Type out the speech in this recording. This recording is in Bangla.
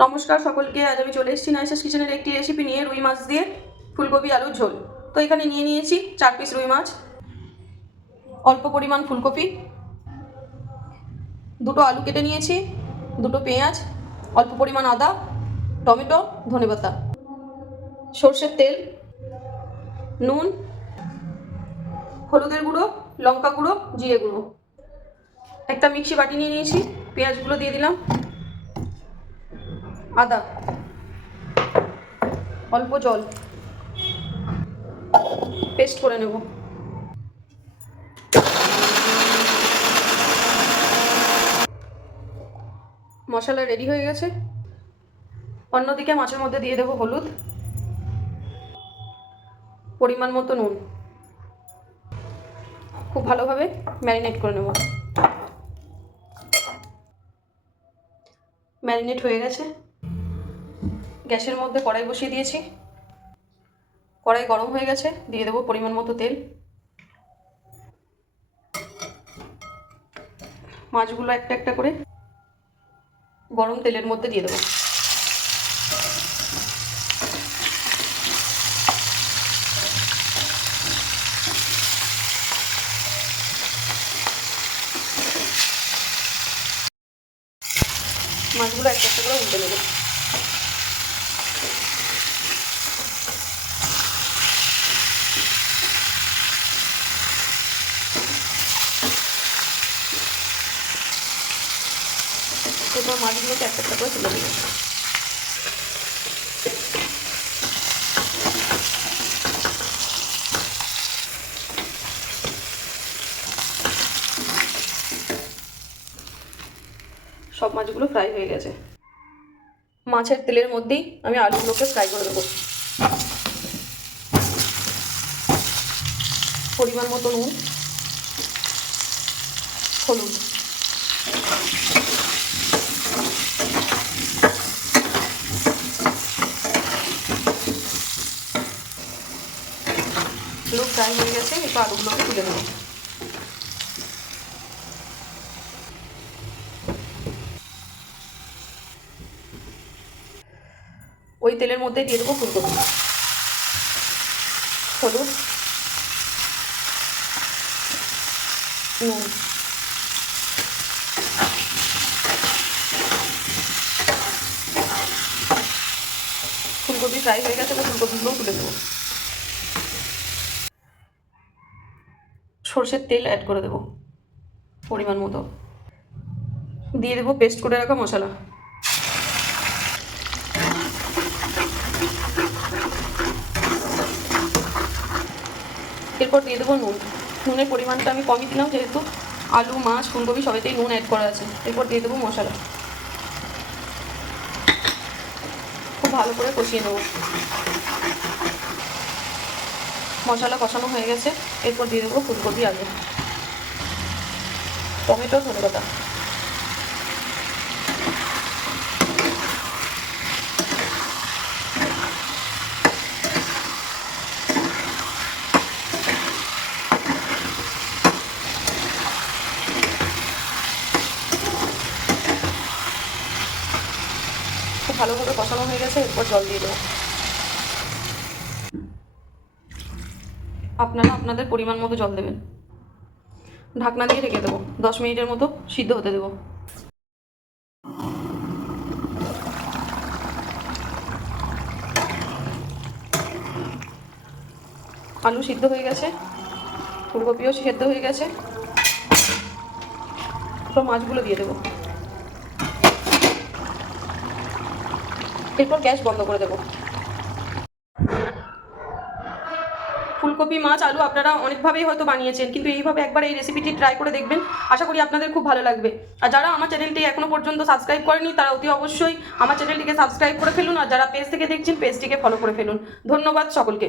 নমস্কার সকলকে। আজ আমি চলে এসেছি নাইসাস কিচেনের একটি রেসিপি নিয়ে, রুই মাছ দিয়ে ফুলকপি আলুর ঝোল। তো এখানে নিয়ে নিয়েছি 4 পিস রুই মাছ, অল্প পরিমাণ ফুলকপি, 2টো আলু কেটে নিয়েছি, 2টো পেঁয়াজ, অল্প পরিমাণ আদা, টমেটো, ধনেপাতা, সর্ষের তেল, নুন, হলুদের গুঁড়ো, লঙ্কা গুঁড়ো, জিরে গুঁড়ো। একটা মিক্সি বাটি নিয়ে নিয়েছি, পেঁয়াজগুলো দিয়ে দিলাম, আদা, অল্প জল, পেস্ট করে নেব। মশলা রেডি হয়ে গেছে। অন্যদিকে মাছের মধ্যে দিয়ে দেবো হলুদ, পরিমাণ মতো নুন, খুব ভালোভাবে ম্যারিনেট করে নেব। ম্যারিনেট হয়ে গেছে। গ্যাসের মধ্যে কড়াই বসিয়ে দিয়েছি। কড়াই গরম হয়ে গেছে, দিয়ে দেবো পরিমাণ মতো তেল। মাছগুলো একটা একটা করে গরম তেলের মধ্যে দিয়ে দেবো। মাছগুলো একটা একটা করে উল্টে নেবো। এরপর মাছগুলোকে একটা একটা করে তুলে দেবো। সব মাছগুলো ফ্রাই হয়ে গেছে। মাছের তেলের মধ্যেই আমি আলুগুলোকে ফ্রাই করে দেবো। পরিমাণ মতো নুন, হলুদ, আলু ফ্রাই হয়ে গেছে। একটু আলুগুলোকে তুলে নেব। ওই তেলের মধ্যে দিয়ে দেবো ফুলকপি, হলুদ, নুন, ফুলকপি ফ্রাই হয়ে গেছে। তো ফুলকপিগুলোও তুলে দেবো। সর্ষের তেল অ্যাড করে দেবো পরিমাণ মতো। দিয়ে দেবো পেস্ট করে রাখা মশলা। এরপর দিয়ে দেবো নুন। নুনের পরিমাণটা আমি কমই দিলাম, যেহেতু আলু, মাছ, ফুলকপি সবেতেই নুন অ্যাড করা আছে। এরপর দিয়ে দেবো মশলা। খুব ভালো করে কষিয়ে নেব। মশলা কষানো হয়ে গেছে। এরপর দিয়ে দেবো ফুলকপি, আলু, টমেটো, ধনেপাতা। খুব ভালোভাবে কষানো হয়ে গেছে। এরপর জল দিয়ে দেবো। আপনারা আপনাদের পরিমাণ মতো জল দেবেন। ঢাকনা দিয়ে রেখে দেবো। 10 মিনিটের মতো সিদ্ধ হতে দেবো। আলু সিদ্ধ হয়ে গেছে, ফুলকপিও সিদ্ধ হয়ে গেছে। তো মাছগুলো দিয়ে দেবো। এরপর গ্যাস বন্ধ করে দেবো। ফুলকপি, মাছ, আলু আপনারা অনেকভাবেই হয়তো বানিয়েছেন, কিন্তু এইভাবে একবার এই রেসিপিটি ট্রাই করে দেখবেন। আশা করি আপনাদের খুব ভালো লাগবে। আর যারা আমার চ্যানেলটি এখনো পর্যন্ত সাবস্ক্রাইব করেনি, তারা অতি অবশ্যই আমার চ্যানেলটিকে সাবস্ক্রাইব করে ফেলুন। আর যারা পেজ থেকে দেখছেন, পেজটিকে ফলো করে ফেলুন। ধন্যবাদ সকলকে।